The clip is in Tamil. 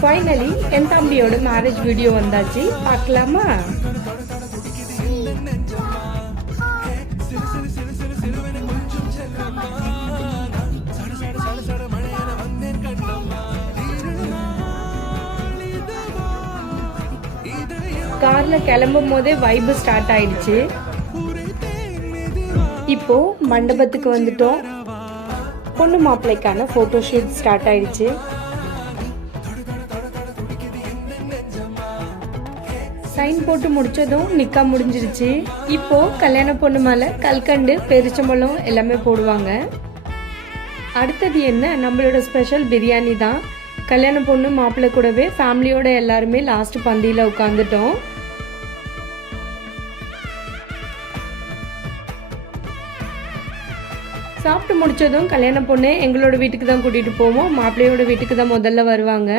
ஃபைனலி என் தம்பியோட மேரேஜ் வீடியோ வந்தாச்சு, பார்க்கலாமா? கார்ல கிளம்பும் போதே வைப் ஸ்டார்ட் ஆயிடுச்சு. இப்போ மண்டபத்துக்கு வந்துட்டோம். பொண்ணு மாப்பிள்ளைக்கான போட்டோ ஷூட் ஸ்டார்ட் ஆயிடுச்சு. சைன் போட்டு முடிச்சதும் நிக்கா முடிஞ்சிருச்சு. இப்போ கல்யாண பொண்ணு மேல கல்கண்டு, பெருச்சம்பழம் எல்லாமே போடுவாங்க. அடுத்தது என்ன, நம்மளோட ஸ்பெஷல் பிரியாணி தான். கல்யாண பொண்ணு மாப்பிள்ளை கூடவே ஃபேமிலியோட எல்லாருமே லாஸ்ட் பந்தியில உட்காந்துட்டோம். சாப்பிட்டு முடிச்சதும் கல்யாண பொண்ணு எங்களோட வீட்டுக்கு தான் கூட்டிட்டு போவோம். மாப்பிள்ளையோட வீட்டுக்கு தான் முதல்ல வருவாங்க.